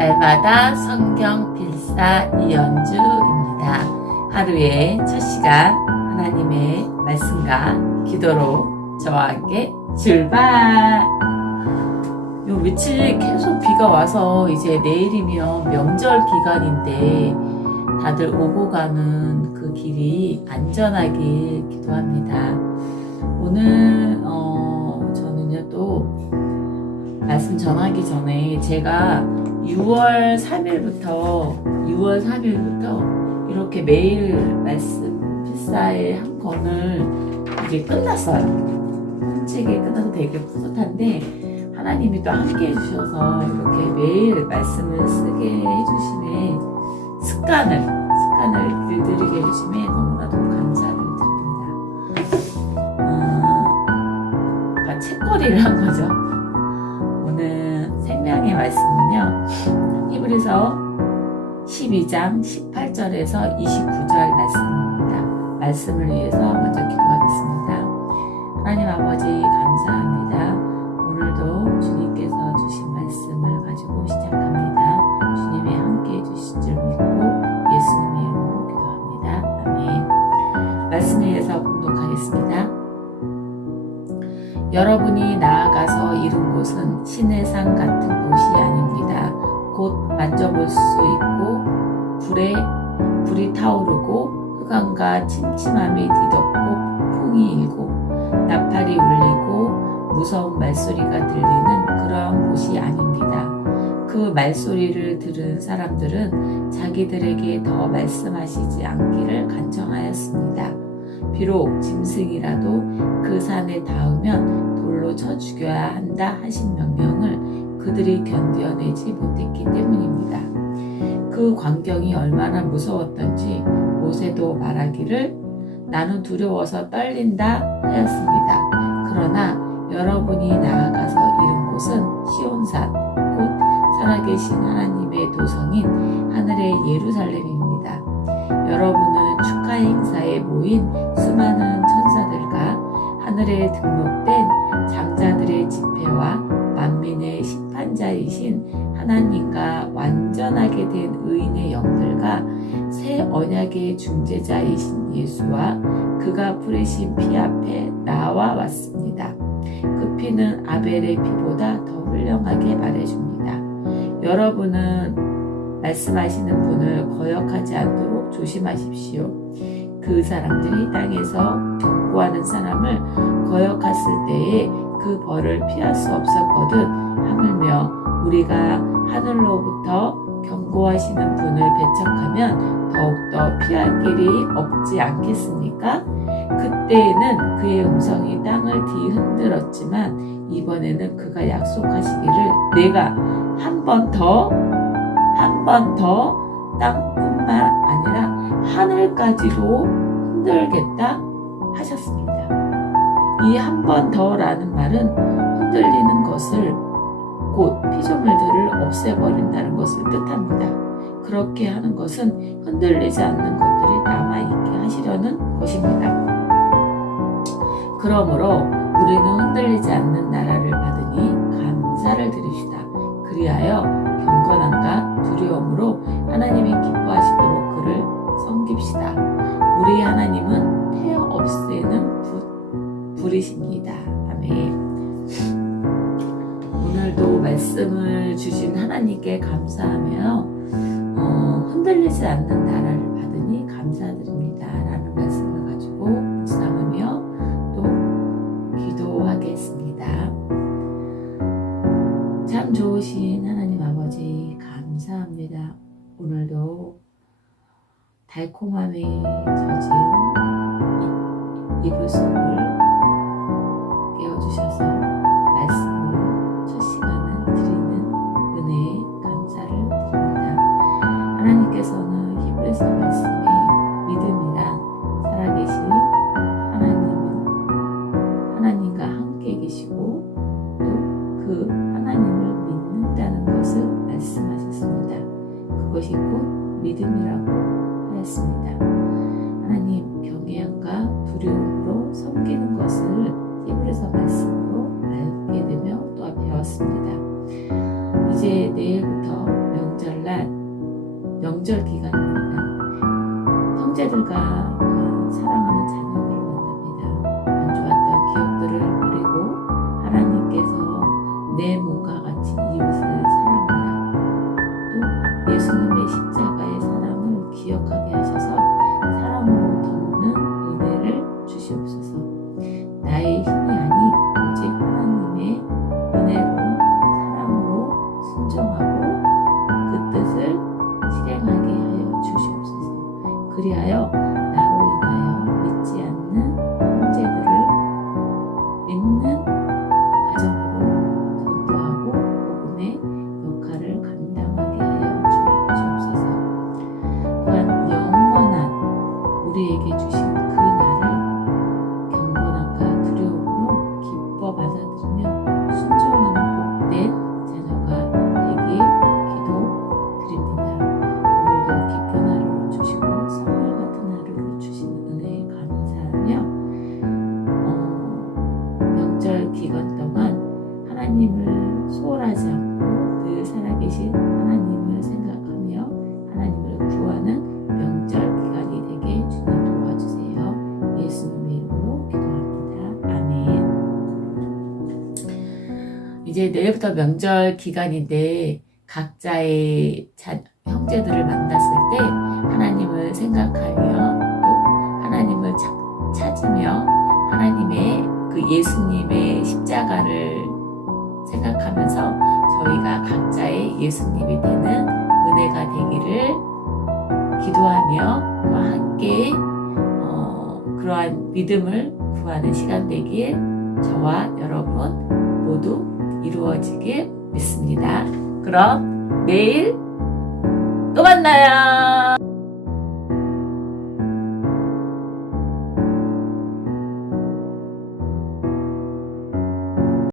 날마다 성경 필사 이연주입니다. 하루의 첫 시간 하나님의 말씀과 기도로 저와 함께 출발! 요 며칠 계속 비가 와서 이제 내일이면 명절 기간인데 다들 오고 가는 그 길이 안전하길 기도합니다. 오늘 어, 저는요 또 말씀 전하기 전에 제가 6월 3일부터 6월 3일부터 이렇게 매일 말씀 필사의 한 권을 이게 끝났어요. 솔직히 끝나서 되게 뿌듯한데 하나님이 또 함께 해주셔서 이렇게 매일 말씀을 쓰게 해주심에 습관을 습관을 길들이게 해주심에 너무나도 감사를 드립니다. 어, 그러니까 책거리를 한 거죠. 생명의 말씀은요. 히브리서 12장 18절에서 29절 말씀입니다. 말씀을 위해서 먼저 기도하겠습니다. 하나님 아버지 감사합니다. 오늘도 주님께서 주신 말씀을 가지고 시작합니다. 주님이 함께 해주실 줄 믿고 예수님의 이름으로 기도합니다. 아멘. 말씀을 위해서 공독하겠습니다. 여러분이 나아가서 이룬 곳은 신의 상 같은 곳이 아닙니다. 곧 만져볼 수 있고 불에 불이 타오르고 흑암과 침침함이 뒤덮고 풍이 일고 나팔이 울리고 무서운 말소리가 들리는 그러한 곳이 아닙니다. 그 말소리를 들은 사람들은 자기들에게 더 말씀하시지 않기를 간청하였습니다. 비록 짐승이라도 그 산에 닿으면 돌로 쳐 죽여야 한다 하신 명령을 그들이 견뎌내지 못했기 때문입니다. 그 광경이 얼마나 무서웠던지 모세도 말하기를 나는 두려워서 떨린다 하였습니다. 그러나 여러분이 나아가서 이른 곳은 시온산 곧 살아계신 하나님의 도성인 하늘의 예루살렘입니다. 여러분은 축하 행사에 모인 수많은 천사들과 하늘에 등록된 장자들의 집회와 만민의 심판자이신 하나님과 완전하게 된 의인의 영들과 새 언약의 중재자이신 예수와 그가 뿌리신 피 앞에 나와 왔습니다. 그 피는 아벨의 피보다 더 훌륭하게 말해줍니다. 여러분은 말씀하시는 분을 거역하지 않도록 조심하십시오. 그 사람들이 땅에서 경고하는 사람을 거역했을 때에 그 벌을 피할 수 없었거든 하물며 우리가 하늘로부터 경고하시는 분을 배척하면 더욱더 피할 길이 없지 않겠습니까? 그때에는 그의 음성이 땅을 뒤흔들었지만 이번에는 그가 약속하시기를 내가 한 번 더, 한 번 더 땅뿐만 하늘까지도 흔들겠다 하셨습니다. 이 한 번 더라는 말은 흔들리는 것을 곧 피조물들을 없애버린다는 것을 뜻합니다. 그렇게 하는 것은 흔들리지 않는 것들이 남아있게 하시려는 것입니다. 그러므로 우리는 흔들리지 않는 나라를 받으니 감사를 드립시다. 그리하여 경건함과 두려움으로 하나님이 기뻐하시도록 그를 불, 불이십니다. 아멘. 오늘도 말씀을 주신 하나님께 감사하며 어, 흔들리지 않는 나라를 받으니 감사드립니다. 라는 말씀을 가지고 묵상하며 또 기도하겠습니다. 참 좋으신 하나님 아버지 감사합니다. 오늘도 달콤함에 젖은 이- 이불 속을 것이 곧 믿음이라고 하였습니다. 하나님 경외함과 두려움으로 섬기는 것을 히브리서 말씀으로 알게 되며 또 배웠습니다. 이제 내일부터 명 명절 기간입니다. 형제들과 나의 힘이 아닌 오직 하나님의 은혜로 사랑으로 순종하고 그 뜻을 실행하게 하여 주시옵소서. 그리하여 나로 인하여 믿지 않는 형제들을 믿는 가정으로 전도하고 복음의 역할을 감당하게 하여 주시옵소서. 또한 영원한 우리에게 주신 선물 같은 하루를 주시는 은혜에 감사하며 어, 명절 기간 동안 하나님을 소홀하지 않고 늘 살아계신 하나님을 생각하며 하나님을 구하는 명절 기간이 되게 주님 도와주세요. 예수님의 이름으로 기도합니다. 아멘. 이제 내일부터 명절 기간인데 각자의 자, 형제들을 만났을 때 하나님을 생각하며 또 하나님을 찾, 찾으며 하나님의 그 예수님의 십자가를 생각하면서 저희가 각자의 예수님이 되는 은혜가 되기를 기도하며 또 함께 어, 그러한 믿음을 구하는 시간 되길 저와 여러분 모두 이루어지길 믿습니다. 그럼 내일 또 만나요.